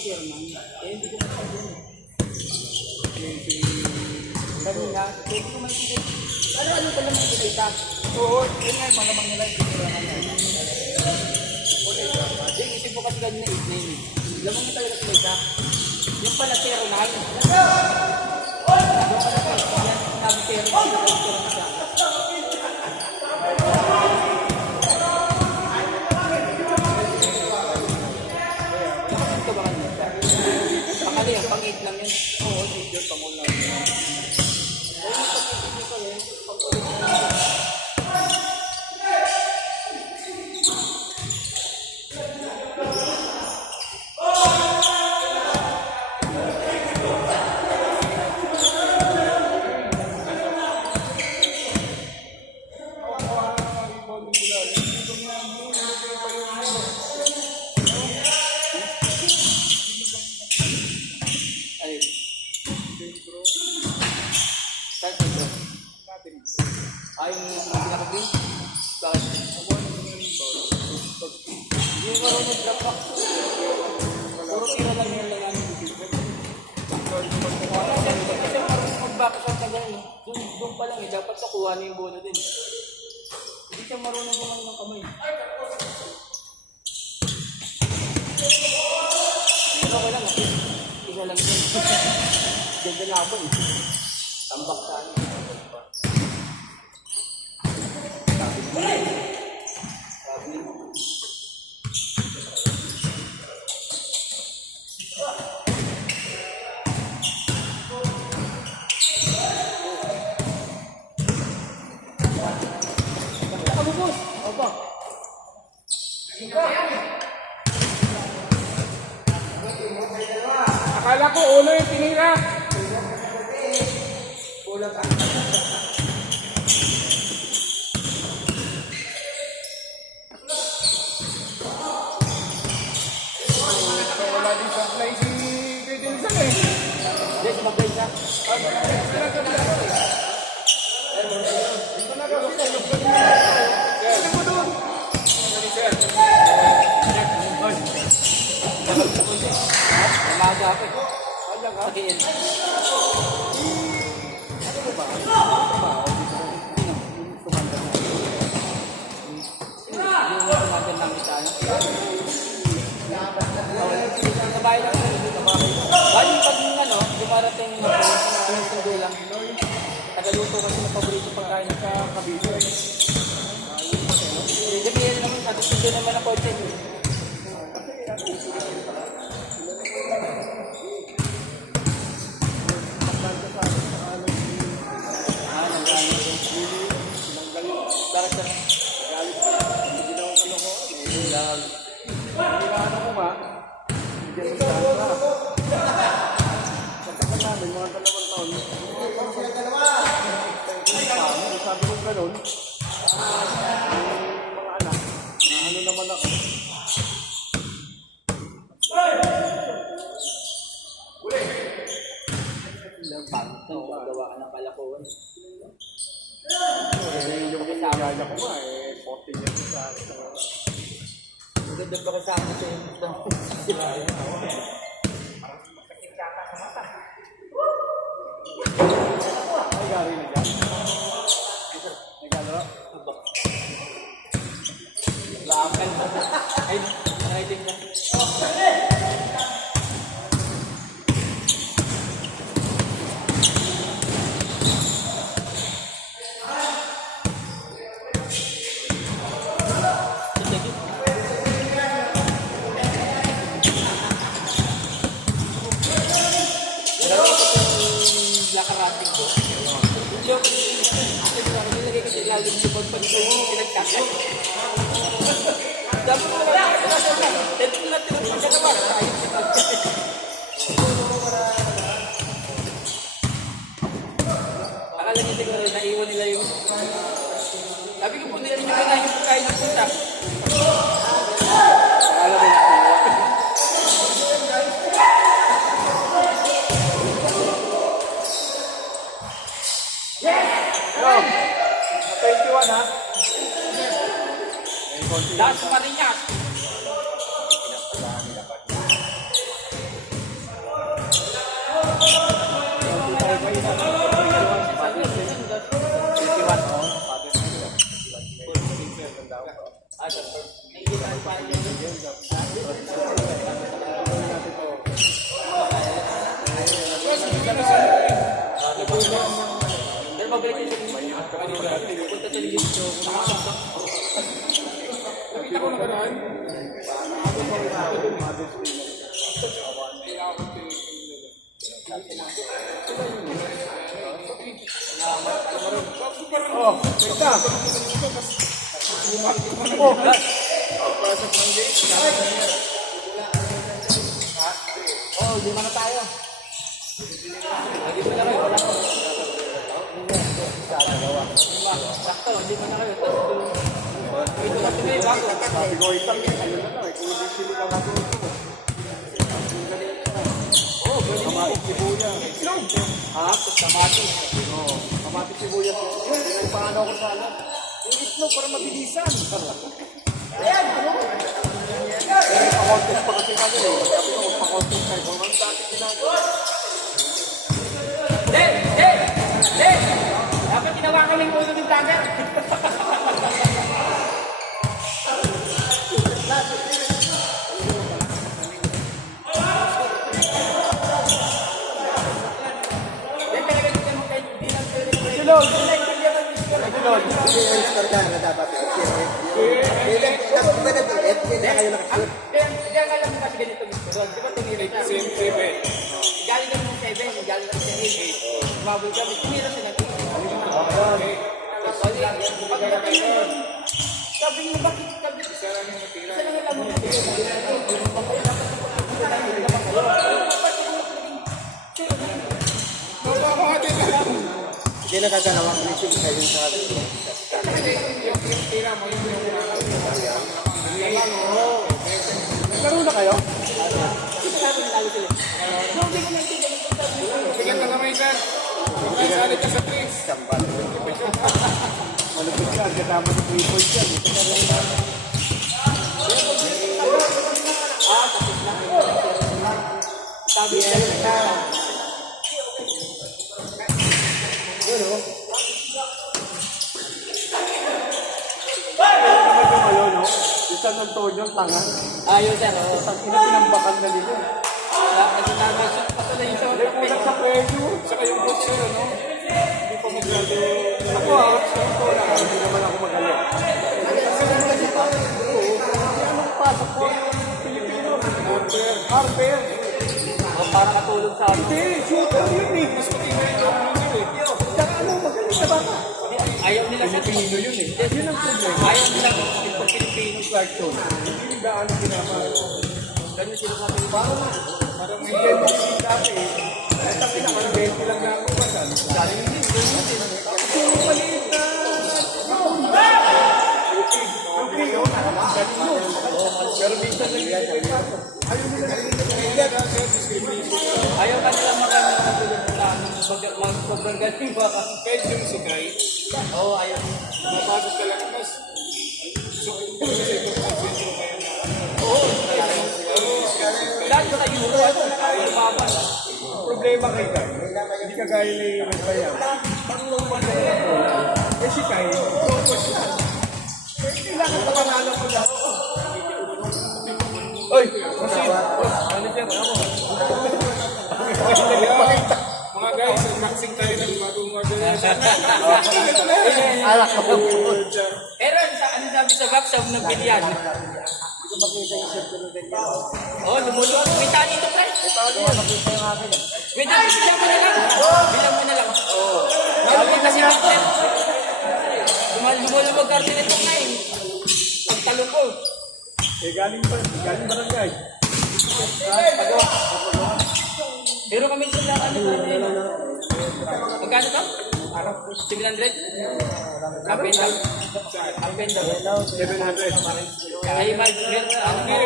chairman. Hindi ko masabi. Sabi nga, hindi ko masabi. Ano pa lang makikita? Oo, yun nga, malamang nila yung piniraman na. Hindi, isip ko kasi ganyan na 8-9. Lamang na talaga sila isa. Yung pala 0-9. Yung pala 0-9. Sinabi 0-9. Pakali yan, pang 8 lang yun. Oo, yun, pang-all lang. Ay, pinaka-green? Bakit? Hindi mo rin yung drop back. Puro tira lang yun lang namin. Kasi marunong mag-back shot na gano'n. Doon pa lang eh, dapat nakuha na yung bola din. Hindi siya marunong gumang ng kamay. Pero okay lang, isa lang din. Ganda na ako eh. Tambak sa akin. Akala ko ulo yung tinira. Ulang ka. Wala din supply si Kajinsan eh. Hindi, sumabay siya. Umaga ako eh. Sakiin. Ano ba ba? Yung tumagal lang kita. Sabay lang. Bali pag ano, dumarating na po lang. Tagaluto kasi ng paborito pagkain sa Cavite. Sabihin naman, natutundo naman ang kotse. Sabi ko gano'n, mga anak, na ano naman ako. Nang gagawa ka ng kalakuan. Yung kaya ko nga, 14 years sa akin. Maganda pa kasama sa iyo. Ay, gari na dyan. Naglalaro? Lakan. Ay, nakaitin na. Lakarating ko. Joke. Nilagay ko sa ilalim sa bag pag pinagkakit. Dapat mo wala. Ito na tinatawag ka naman. Akala niya siguro naiwan nila yung... Sabi ko po nila rin yung kanahin yung pagkain ng puta. Akala mo nakuha. Ha? Las Marinas. Pero mabalik yung punta sa ligid ko. Nakita ko na ganaan. Oh, kita. Oh, Oh, lima na tayo. Lagi mo na kayo. Wala ko. Sakto, lima na kayo. Ito na ito na bago. sabi ko, itang ayun na lang. Kung hindi sila lang ako. Oh, pwede mo. Kamatis, sibuyas. Itlog. Ha? Kamatis. Oo, kamatis, sibuyas. Paano ako sana? Yung itlog para mabilisan. Ayan! Pa-contest pa kasi kanya eh. Sabi ko, pa-contest kayo. Kung ang dati ginagawa. Dapat ginawa ka ng ulo ng dagat. Silod! Silod! Star ka na dapat. Dapat ba nag-ulit? Hindi kayo nakashoot. Kaya nga lang kasi ganito Mr. Ron. Di ba tumira siya? Same 7. Galing kami ng 7, galing kami sa 8. Mabul kami, tumira siya ng 8. Sabi mo bakit? Isa lang yung alam mo na. Mapapakatin na lang. Hindi nakagalawa ko yung kayo sa akin. Yung tira mo, yung Laro na kayo? Sigat na kamay, sir. Magkasali ka sa trees. Sambal. Malupit ka, kasama sa 3 points yan. Sabi niya. Isa ng tono, tanga. Ayun sir. Ang pinambakan na nila. Kasi namin siya patuloy yung sa Kulang sa preview. Saka yung coach sir, ano? Hindi pa masyado. Ako ako lang. Hindi naman ako magaling. Anong pasok ko? Pilipino. Harper. parang katulog sa ano. Hindi, shooter yun eh. Mas matibay yung ano eh. Saka ano, magaling sa bata. Ayaw nila sa Pilipino yun eh. Yun ang problema. Ayaw nila pag Pilipino. Clarkson. Hindi yung daan pinamahal. Ganun sila sabi. Parang may yellow si dati eh. Ay, tapos naman 20 lang na ako basan. Dali hindi. Ganun din. Yung maliit na... Pero minsan lang yun. Ayaw nila na Ayaw ka nila marami na katulog sa sobrang galing ba? kahit yung si Kai, Oo, ayaw. mapasok talaga mas. So, kasi kung adventure kayo na. Oo. Dahil sa Euro, ano, baba. Problema kay Kai, hindi ka gaya na yung nagbayang. Eh si Kai, focus lang. Kailangan pa pangalan ko lang. Oy! Kasi, ano siya ba ako? Mga guys, unboxing tayo ng bagong model. Alak ka po. Pero ano sabi sa box of ng bilyan? Hindi ko makita yung shirt ko ng ganyan. Oo, lumulong. May tali ito, pre. Ito, makita yung akin. Wait, bilang mo na lang. Bilang mo na lang. Oo. Malulong kasi Victor. Lumulong mag-garden ito ngayon. Pagtalong ko. Eh, galing barangay. Pero kami sila, ano magkano to? 700? Kapenda. Kapenda. 700. Ay, mag-rent. Ano nga?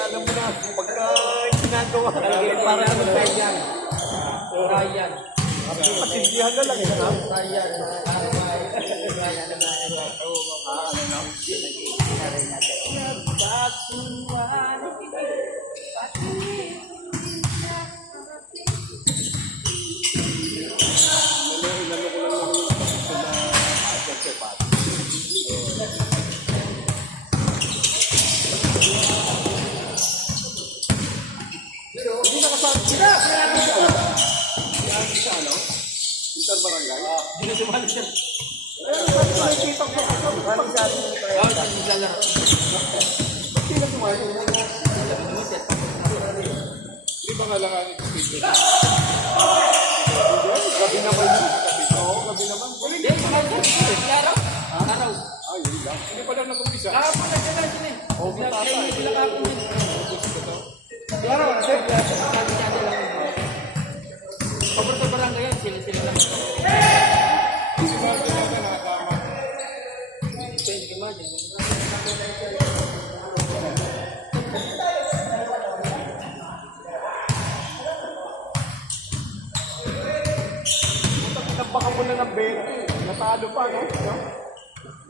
Alam mo na, pagka ginagawa. Para ano tayo yan? Ryan. Pasindihan na lang eh. Ryan. Mr. Barangay. Hindi na sumali siya. Pero sabi ko, nakikita ko ako. Ano sabi mo pa yan? Naglalaro. Ba't sila sumali? Di ba nga lang ang speed? Gabi naman yun. Oo, gabi naman. Hindi, sumali siya. Laro? Araw. Ay, yun lang. Hindi pa lang nag-umpisa. Kahapon nagdala sila eh. Nag-training sila kahapon din. Klaro, kasi. Sabi-sabi lang. Pabor sa barangay yan, sila lang. Si Marco na nakakama. Pwede ka imagine. Nagpaka mo na ng 20. Natalo pa, no?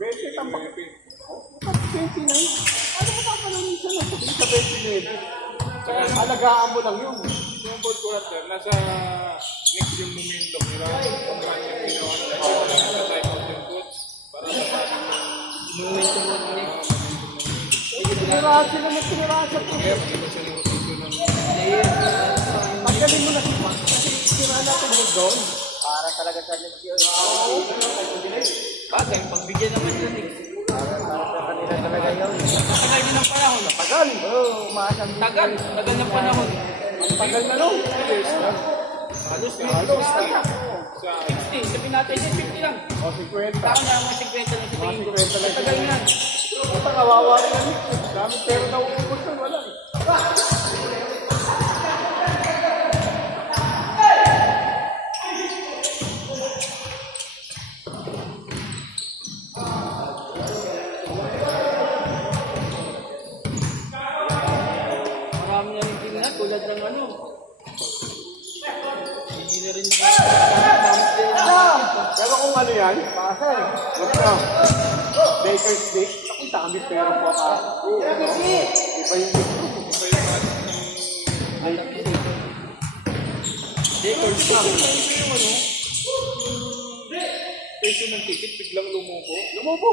20 tambak. 29. Ano mo papalanin siya na sa 29? Kaya alagaan mo lang yun. Yung ball quarter, nasa next yung momentum. Kung kanya yung ginawa nila. Nasa time out yung coach. Para sa parang Momentum mo ulit. Tinirahan sila na tinirahan sa puso. kaya hindi ba siya nag-umpisa ng Paggaling mo na si Mark. Kasi tinirahan natin mo doon. Para talaga sa next year. Bagay, pagbigyan naman yun eh. Para sa kanila talaga yun. Tagal din ang panahon. Tagal. Oo, umaasam din. Tagal ng panahon. Tagal na nun. Halos Halos. sa 60. Sabihin natin yun, 50 lang. O, 50. Tao na mga 50 lang sa tingin ko. 50 lang. Tagal na. Ito, kawawa rin yan. Dami pero na uubos nun. Wala eh. Marami na rin din na, tulad ng ano. Hindi na rin nakakasama. Pero kung ano yan, basta eh. Basta. Baker's Day. Ako, dami pero po ka. Iba yung Dekors na. peso ng ticket, biglang lumubo. Lumubo.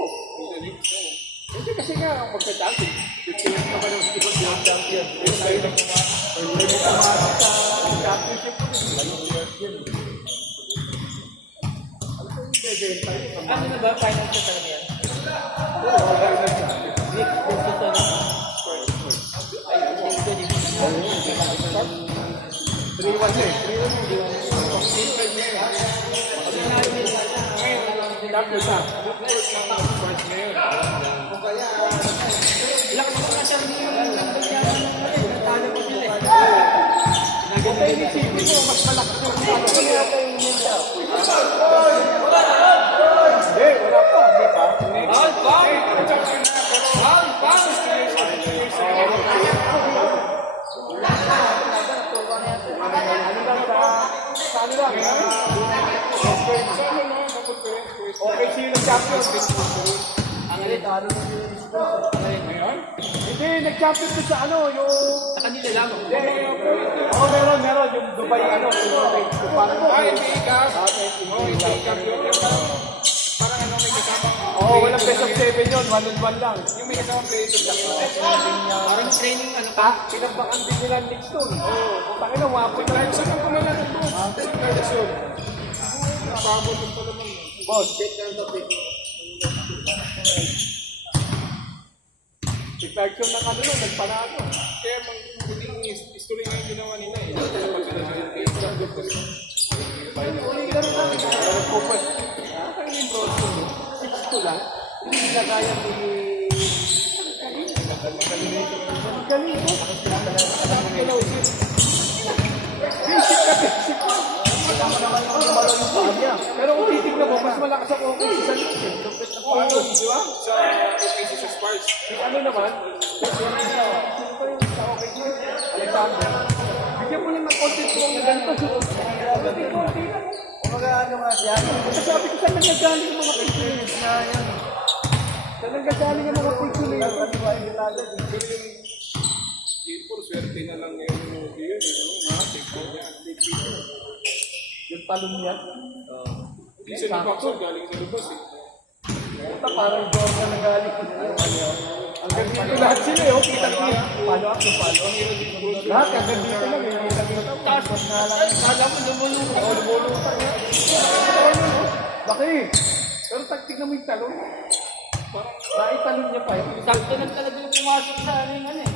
Hindi kasi nga, ang pagka-champion. Pagka naman yung ikot yung champion. Yung tayo na kumakas. Hindi mo pumasok sa championship. Ano na ba? Final sa talaga yan? Rick, gusto to na. Ay, gusto din. 3-1 eh. 3-1 champion na. Ilang mo ka siya ng natalo ko sila eh. Okay, ni Sydney mo, mas malakas yung ano. Hindi, wala pa. Hindi pa. Bawal! Ano lang sa ano lang. Okay, sino champion? Ang alit, Hindi, nag-champion ko sa ano, yung... sa kanila lang. Oo, meron. Yung Dubai, ano, yung parang... NBA Cup. NBA Cup yun. Parang ano, may kasama. Oo, walang best of 7 yun, 1-1 lang. Yung may kasama player lang. Parang training ano pa. Pinabakan din nila next to. Oo, putangin na, wapit na. Kahit saan ko na lang ito. Kahit yun. Napagod yung pa naman. Boss, check na sa pick. Si Clarkson ng ano, nagpanalo. Kaya magiging history nga yung ginawa nila eh. Dapat sila sa NBA Cup. Pero focus. Ang yung bronze ko, 6-2 lang. Hindi nila kaya Magaling mo. Basic ka, basic ka. Pero kung titignan mo, mas malakas ako kung sa Lipsin. Paano, di ba? Sa FPC sa Sparks. Ano naman? Sino pa yung sa OKC? Alexander. Bigyan mo lang ng content ko ang ganito. Konti-konti lang. Ano nga siya? Kasi sabi ko, saan nagagaling yung mga pictures na yan? Saan nagagaling yung mga pictures na yan? Pero yung puro swerte na lang yung movie yun. Mga tipo niya. Yung talon niya. Hindi siya nagpapsol, galing sa lubos eh. Puta, parang Jordan na galing. Ang gandito lahat sila eh. Kita-kita. Follow up. Lahat, ang gandito lang eh. Kita-kita. Kala mo lumulong. Lumulong pa niya. laki. Pero tignan mo yung talon. Naitalon niya pa yun. Sakto lang talaga yung pumasok sa ano yung ano eh.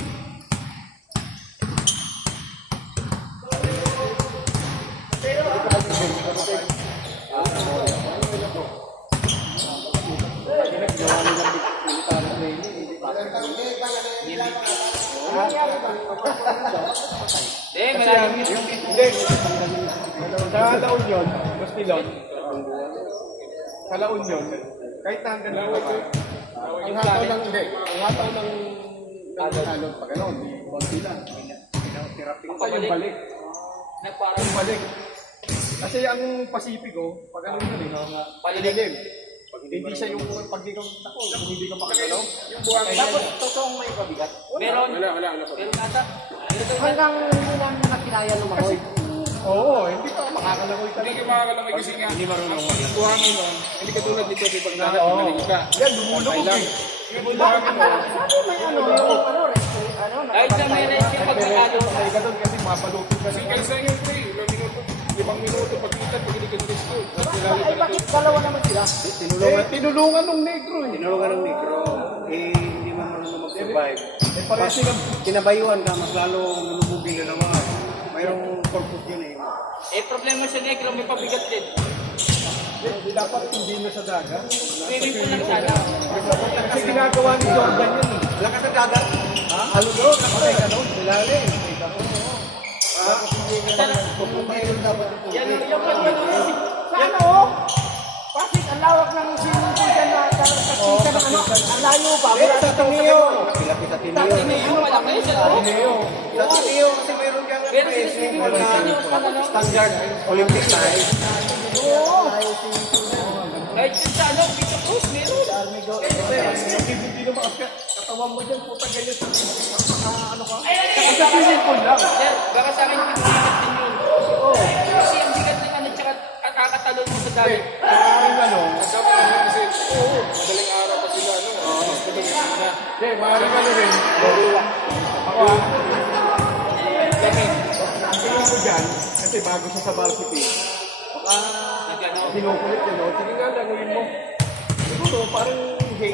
Malalim yun. Hindi. Sa La Union, Bastilon. Sa La Union, kahit na hanggang lang ako. Ang hataw ng, hindi. Ang hataw ng talon pa gano'n. Konti lang. Basta yung balik. Yung balik. Kasi ang Pasipiko, pag ano yun eh, palilim. Hindi siya yung pag di ka ako, kung hindi ka makagalaw. Yung buhangin. Tapos totoong may pabigat. Meron. Wala. Meron nata. Hanggang hindi namin nakinaya lumahoy. Oo, hindi ka makakalakoy Hindi talaga. ka makakalamay kasi nga, ang buhangin nun, hindi ka tulad dito sa ibang dagat, Oo. maliit ka. Yan, lumulubog eh. Yung buhangin mo, Sabi may ano, yung ano, Kahit sa meron yung pagkakalo. Patay ka doon kasi mapalupin ka kasi na. kaysa yung 5 minuto pagkita, pag hindi ka gusto. Ay, bakit dalawa naman sila? Tinulungan ng negro eh. Tinulungan ng negro, hindi mo marunong mag-survive. Eh, pareho silang Kinabayuan ka, mas lalo lulubugin na naman. Mayroong purpose yun eh. Eh, problema sa negro, may pabigat din. dapat hindi na sa dagat. Swimming pool lang sana. Kasi ginagawa ni Jordan yun eh. Wala ka sa dagat? Ha? Ano doon? Nakatay ka doon? Ilalim. Yan yung Sana oh! Bakit ang lawak ng swimming pool dyan na kakita ng ano? Ang layo pa. Eh, sa Tineo. Pilapit sa Hindi Tineo. yung malaki sa loob. Tineo. Sa Tineo kasi mayroon kang Pero sila swimming pool sa ano, standard Olympic size. Oo. kahit yun sa ano, Pizza Cruz, meron. Hindi naman ang katawan mo dyan. Puta ganyan. Ano ka? Saka Sa swimming pool lang. Sir, baka sa akin pinabigat din yun. Kasi ang bigat ng ano, tsaka kakatalon mo sa dagat. Maaaring ano. Sabi naman kasi, madaling araw pa sila, mas madaling na. Hindi, maaaring ano rin. Ako ah. Ang tingin ko dyan, kasi bago siya sa varsity, Nagano. kinukulit yun, no? Sige nga, languin mo. Siguro, parang hazy.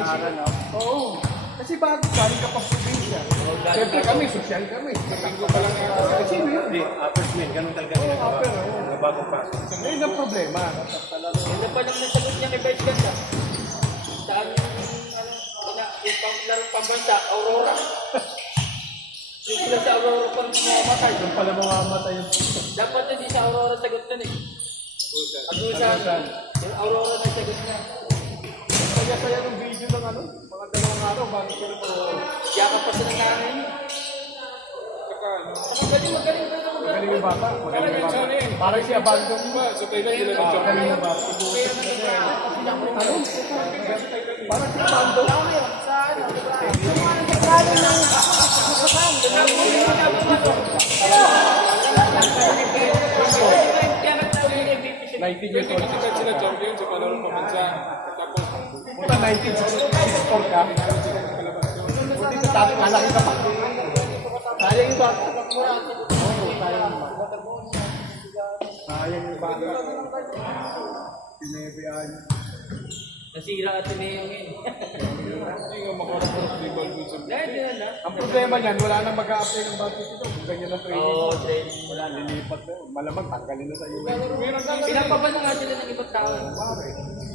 Oo. Kasi bago galing ka pa probinsya. Siyempre kami, social kami. Linggo pa lang yata. Kasi yun, Hindi, first man, ganun talaga ginagawa. pero, Bagong pasok. ayun ang problema. Ano pa naman nasagot niya kay Vice Ganda? Saan yung, ano, yung larong pambansa, Aurora. Yung sila sa Aurora pang mamatay. Doon pala mamamatay yung Dapat hindi sa Aurora sagot nun eh. Agusan. Yung Aurora na sagot niya. saya-saya ng video ng ano, mga dalawang araw bago sila po. Yakap pa sila nanay niya. Saka, Magaling talaga Magaling yung bata. Magaling yung bata. Parang si Abando. diba, sa Thailand, sila ng Magaling yung bata. Parang si Abando. MVP 19 years old. Katikat sila champion sa palarong pamansa. Tapos, Punta 1964 ka. Buti sa dati, malaki ka pa. Sayang yung bata. Sayang yung bata. Pinebean. Nasira at Tineo ngayon. hindi nga makaprofitable dun sa Dahil din na. Ang problema niyan, wala nang mag-a-apply ng budget ito. Kung ganyan ang training. Oo, training. Wala, lilipat na. Malamang tanggalin na sa iyo. Meron din Pinapaban na nga sila ng ibang tao.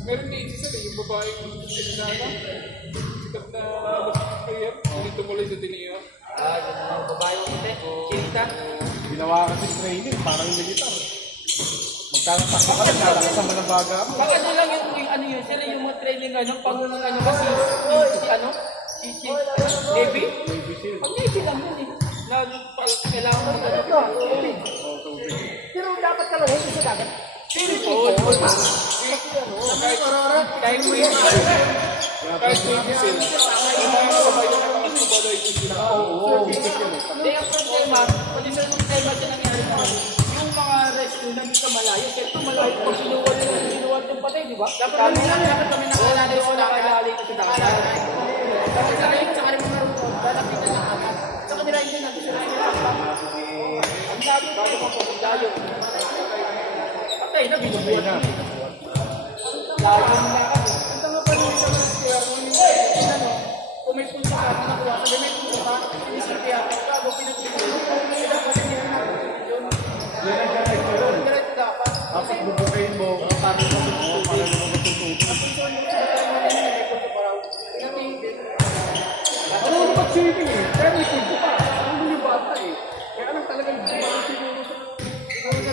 meron din isa yung babae yung sinana. Sikat na player. Hindi tumuloy sa Tineo. Yung babae ko hindi. Chilita. Ginawa kasi training, parang militar. Magkakatakbo ka, nagkakasan mo ng baga mo. Baka ano lang yung ano yun, sila yung mga training ano, pang ano kasi si ano, si Navy? Pag Navy lang yun eh. Na kailangan mo magano ka. Pero dapat ka lang, hindi sa dagat. Kahit mo yun. Kahit Navy sila. Yung mga sabay na mas kubaday ko sila. Hindi, ang problema, pwede sa problema sa nangyari sa yung mga rescue na dito malayo, kaya ito malayo pag sinuwal yung patay, di ba? Dapat kami nakalala yung nakalala ito sa dagat. Dapat sa rin, tsaka rin mga rupon, lalapitan na agad. Sa kanila hindi natin sila ang sabi, bago pa pupunta yun. Patay na, binubuhat na. Layo mo na ako. Ito nga pa rin sa mga kaya kung may punta ka, nakuha ka, may punta ka, isip kaya ka, kung pinag-ibig. Dapat hindi na yun. Diretso dapat. Tapos bubukayin mo, sabi mo, para lumabas yung tubig. Ano mo mag-swimming eh? Kaya may tubig pa. Ano mo yung bata eh? Kaya lang talagang siguro sa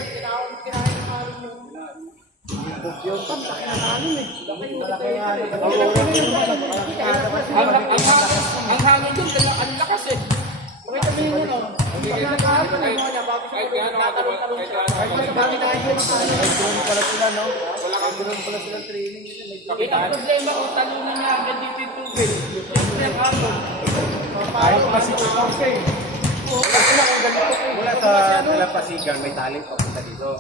kinahin ng araw mo. Yung tampak na namin eh. Ang hangin dun, ang lakas eh. Bakit sabihin mo no? Kahit gaano katagal. Ang problema kung talunan niya agad dito yung tubig. Siyempre ang hangin. Ayaw ko kasi ito eh. Mula sa Dalampasigan, may taling papunta dito.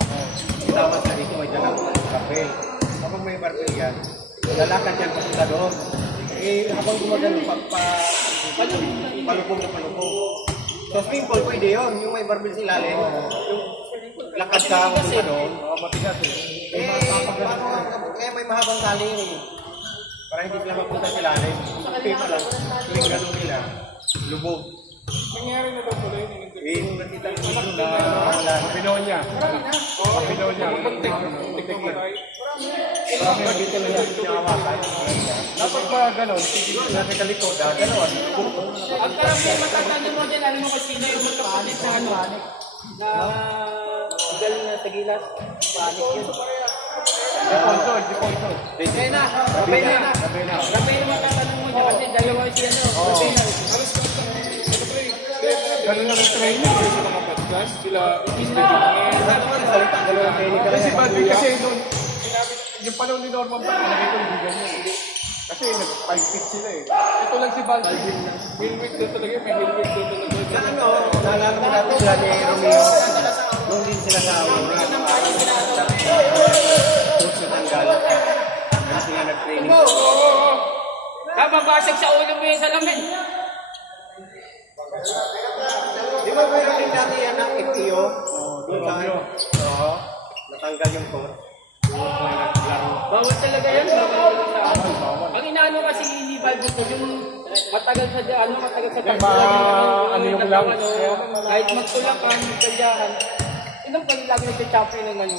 Itawag sa dito, may dalang papel. Kapag may baril yan, lalakad yan papunta doon. Eh, habang gumagano, palupong na palupong. So, swimming pool, pwede yun. Yung may barbil sa ilalim, yung lakad ka, papunta doon. Matigas eh. Kaya may mahabang tali eh. Para hindi sila mapunta sa ilalim. Paper lang. Tuwing gano'n nila, lubog. Nangyari na daw pala yun. Eh, nakita nyo na Kapinonya. Kapinonya. Muntik mamatay. Marami dito na yan pinakamatay. Dapat ba gano'n? Sige na sa kalikod. Gano'n. Ang karamihan matatanda mo dyan, ano mo kasi na yung magkapalit na ano, na galing na sa gilas. Panik yun. Deponso, deponso. Kaya na, rabay na. Rabay na matatanong mo dyan kasi dalawa si ano. Rabay na. Gano'n ang training. Sa mga podcast, sila Kasi Baldwin kasi doon, yung panahon ni Norman pa, nalagay ko hindi ganyan. Kasi nag-5 feet sila eh. Ito lang si Baldwin. helmet doon talaga, may helmet doon talaga. Sa ano, naalala mo natin sila ni Romeo. Nung din sila sa Aurora. Tapos natanggal. Kaya sila nag-training. Kababasag sa ulo mo yung salamin. Di ba meron din dati yan ang FTO? Doon sa ano? Oo. Natanggal yung core. Bawal talaga yan. Bawal sa ano. Ang inaano kasi ni Balbuto, yung matagal sa ano yung lang? kahit magtulakan, magkalyahan. Yun ang pag lagi nagka-champion ng ano.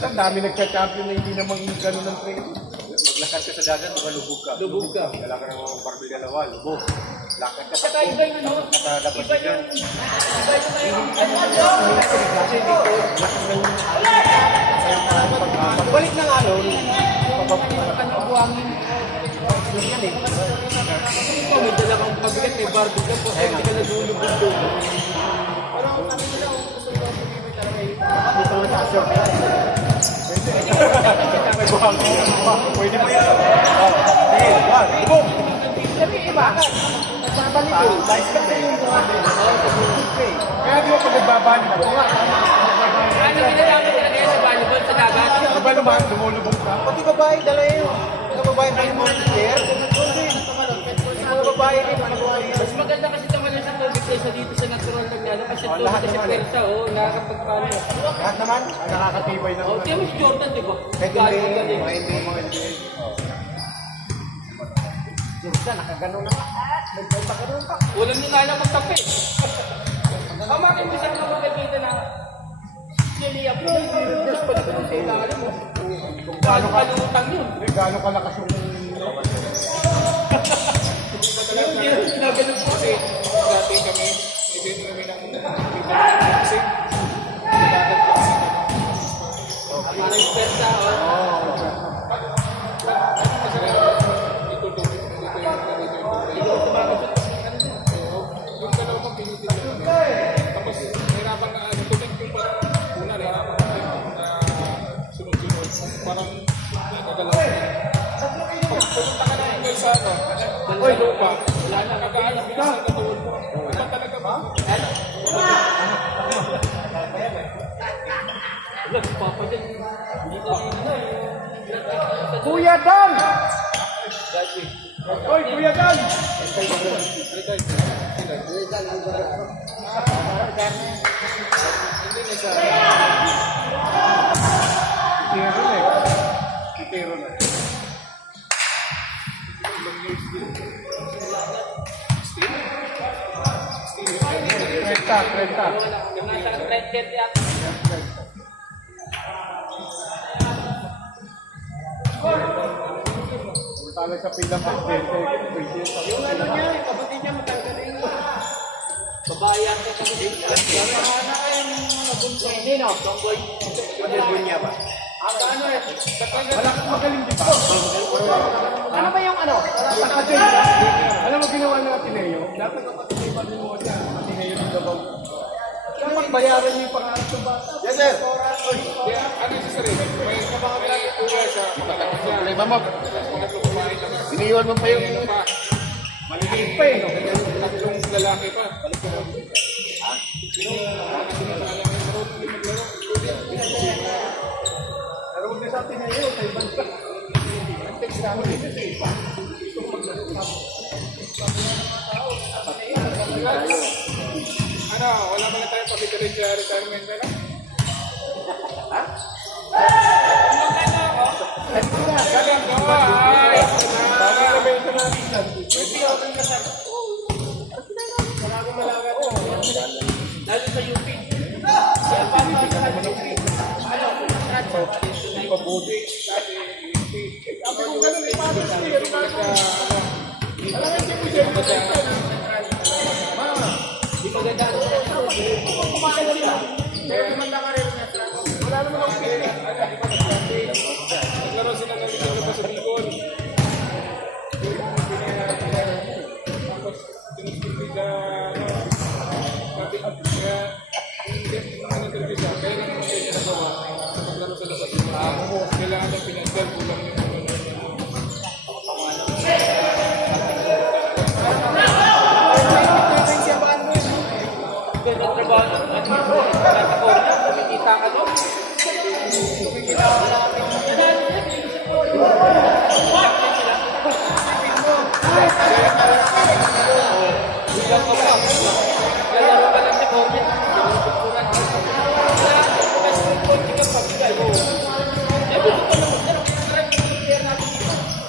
Ang dami nagka-champion na hindi naman gano'n ng training. Maglakad ka sa dagat, lubog ka. Lubog ka. Wala ka ng barbil dalawa, lubog. Lakad ka sa Saka iba yung ano, dapat yan. Balik ng alon. buwangin. Ikaw, may dala kang pabigat, may barbie ka po, hindi ka nagulubog doon. Pwede pa yan. Lubog! Sabi, iba ka. Nagbabalik ko. Kaya di ba pag nagbabalik ko? Ano ginagawa talaga yan sa volleyball sa dagat? Di ba naman lumulubog ka? Pati babae, dala yun. Mga babae pa yung mga player. Mga babae rin, mga babae. Mas maganda kasi tumalon sa tubig kaysa dito sa natural na gano'n. Kasi tubig kasi pwersa, nakakapagpano. Lahat naman, ang nakakatibay na O, kaya mas Jordan, di ba? Kahit Galing hindi, galing. mga hindi, mga hindi. Walang nila magtapi. Kamakin mo sa mga kaibigan na niliyap mo. Just pala ko sa ilalim mo. Kung gaano kalutang yun. Gano'ng kalakas yung... Hindi rin ginaganon po. Kasi dati kami, nag-train kami ng boxing. Mga eksperta, Yung dalawa mo pinitin lang. Tapos hirapan na tubig yung parang una hirapan na sunod-sunod. Parang nagagalaw. Pumunta ka na yung sa ano. Oy, lupa. Wala na kakaano binasan ka doon. Iba talaga ba? Papa dyan. Kuya Dan! Oy, Kuya Dan! 0 na. Kwenta. Yung nasa 30 yata. Tala sa pila pa. Yung ano niya, kapatid niya matanggalin. Babayan ka kasi. Ano kayong nabunso? Hindi, no? Tomboy. Matibon niya ba? Ano eh? Wala kang magaling di ba? Ano ba yung ano? Alam mo ginawa ng Ateneo? Dapat kapatid yung pag-inuwa niya. Ateneo din daw. Dapat bayaran niyo yung pangarap ng bata. Yes, sir. Kaya, ano yung sarili? May kuya sa kapatid niya. Problema mo. Pangatlo kumain kami. Iniwan mo pa yung... Pa. Maliliit pa eh. Tatlong lalaki pa. Balik ko lang. Pero huwag na sa Ateneo. Sa ibang sa. Text namin eh. Ano, wala ba na tayong pagkikalit sa retirement na lang? Galang ko, ay! Bagay na benta natin. Lalo sa UP. Kaya paano ka sa UP? Ano? Pabuti. Sabi ko ganun eh. Paano siya? Alam mo siya mo siya. Di maganda. Kumain sila. Pero kumanda ka rin na Wala naman ako pinili. Naglaro sila ng dito pa sa Bicol. Tapos, tinutulog sa... Sabi, kaya... Hindi, interview siya. Kaya naman siya niya nagawa. Naglaro sila sa Bicol. Kailangan ng pinagdal. Kulang yung... Ganda trabaho. Nasa Korea. Kumikita ka doon. Bilang ka pa. Kaya mo ka lang sa Korea.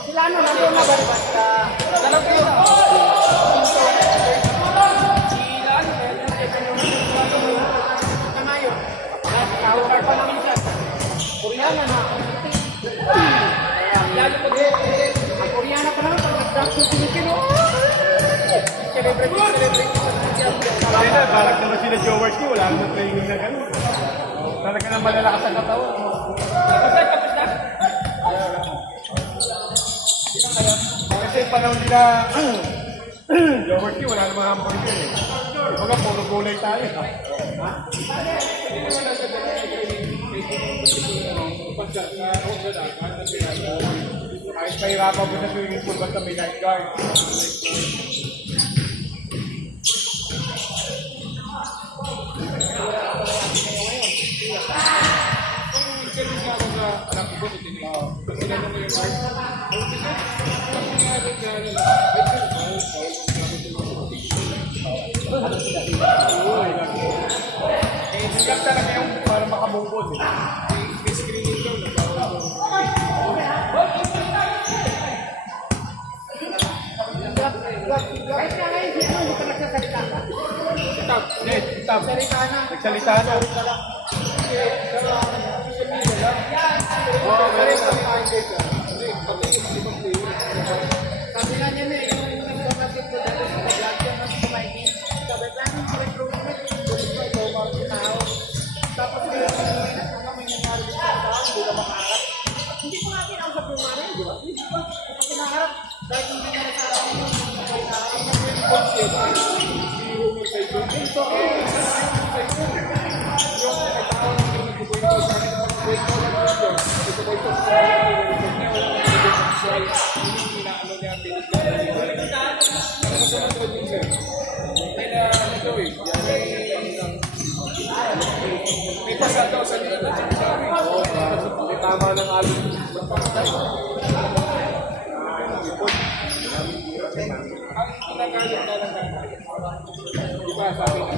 Sila ano, nandun na ba? Basta, Alam ko yun. tawag pa naman siya. Koreana na. Ang Koreana pa naman, pag nag-dance yung Pilipino. Celebrate. Kaya na, balag naman sila Jowers ko. Wala naman training na gano'n. Talaga nang malalakas ang katawan. Kasi panahon nila, Jowers ko, wala namang hamburger eh. Kumbaga, puro gulay tayo. Kahit pahirapan mo na swimming pool, basta may lifeguard. Service nga ako sa anak ko, titigil. Kasi naman ko yung card. Kasi nga doon sa nila, Sikat talaga yung para makabungkod eh. may screening daw, nagkaroon daw. Kahit nga ngayon, hindi ano, hindi ka nagsasalita ka. Itab. Nagsalita na. Sabi nga niya na, yung nag-donate ko dati sa vlog yung mas kumain. Sabi, plano yung recruitment, gusto ko ito, mga tao. Tapos kaya kami nangyari sa tao, hindi na makaharap. Hindi ko nga kinausap yung mara, di ba? Hindi ko kinaharap. Dahil hindi na nagsasabi yung May pasado sa nila na May tama ng alon. ang kinakalit na lang diba sabi nga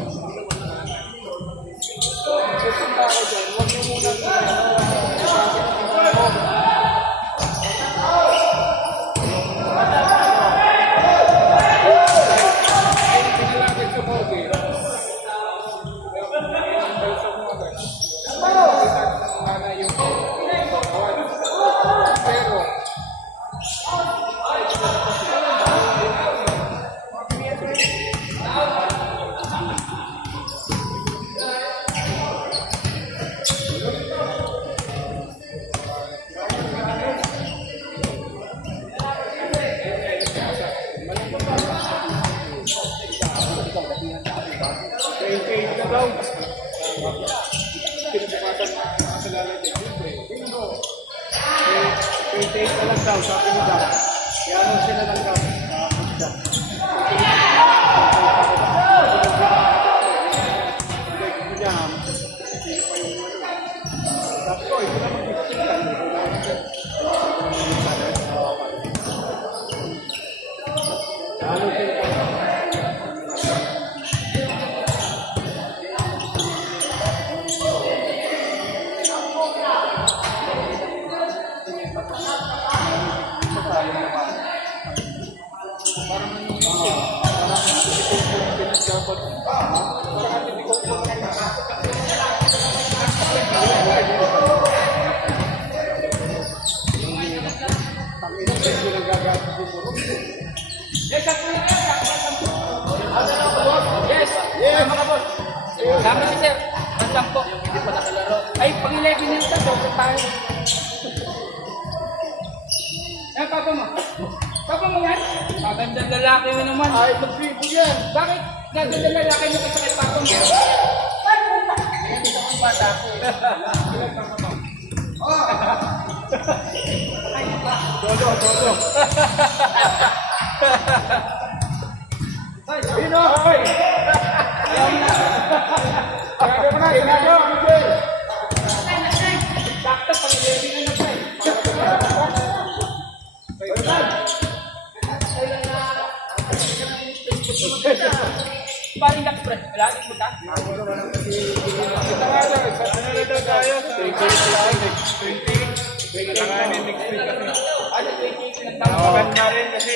pupunta ako dyan, huwag niyo muna sabi 28 na lang daw, sabi ni Doc. Kaya nung sila lang daw. Yes! Yes! Mga boss! Tama si sir. Pansampo. Hindi pa nakalaro. Ay, pang 11 yun sa doon tayo. Eh, papa mo. Papa mo yan? Magandang lalaki mo naman. Ay, mag-tribo yan. Bakit? Gagandang lalaki mo kasi kay papa mo. Hindi ko ang bata ko. Dodo. Sino? Hoy! Grabe mo na, ginagawa mo, Jay! Sakto, pang 11 na nagpay. Paring express. Lagi mo ta? Maganda rin kasi